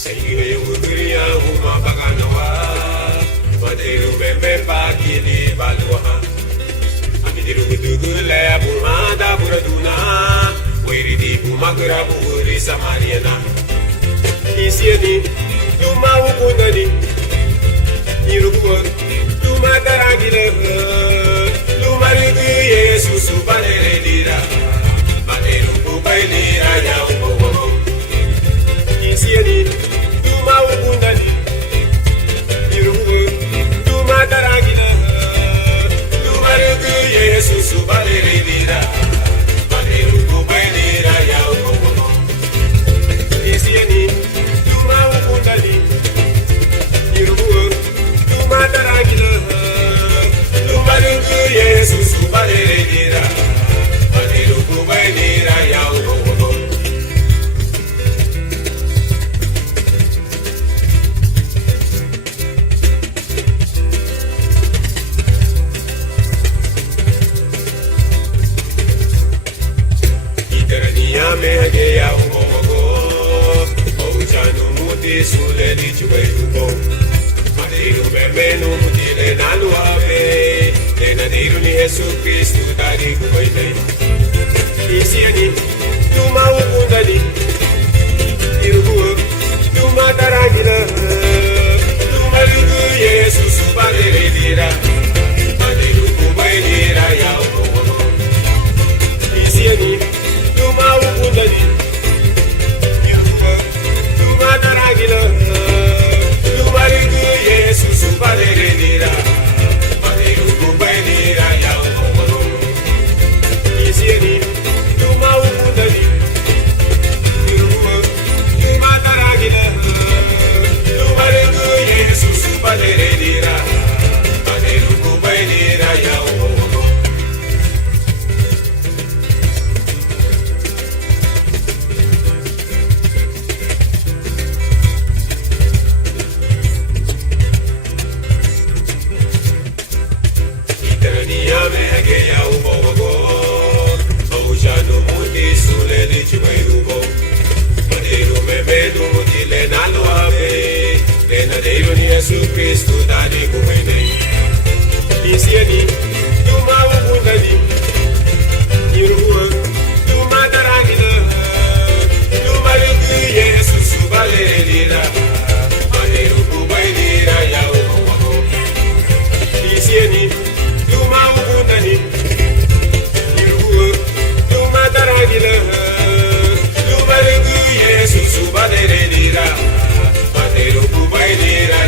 Seiwe uguria uma baganawa Madiru bembe pagini balua Amidiru gudugule bumada buraduna Wiridi bumagra buri samariana Isiedi Duma ukundani Irukuwa Duma taragile Duma rigu Yesu subanere dira Madiru bubainira ya ubogo Isiedi Duma ukundani Irukuwa Duma taragile Duma rigu Yesu subanere dira Madiru bubainira ya ubogo Isiedi Duma ukundani Irukuwa Duma taragile Duma rigu Yesu subanere dira Madiru bubainira ya ubogo Mege ya umogo Ouchanu muti sule di chwe ugo Madiru bemenu mutile nalu ave Tena diru ni Yesu Kristu dari kubaite Isiani Duma ukundani Iruguwa Duma taragila Duma lugu Yesu subanere dira Madiru kubainira ya umogo Isiani Duma ukundani Irukuwa Duma taragila Duma rigu Yesu subanere dira Madiru kubainira ya umogo Isieni Duma ukundani Irukuwa Duma taragila Duma rigu Yesu subanere dira Madiru kubainira ya umogo Mege ya ubogo Ouchanu muti sule di chumairubo Madiru memedu mutile nalu ave Tena deiru ni Yesu Kristu dadi kumene Isieni Duma ukundani Irukuwa Duma taragila Duma rigu Yesu subanere dira Madiru kubainira ya ubogo Isieni Duma ukundani Irukuwa Duma taragila Duma rigu Yesu subanere dira Madiru kubainira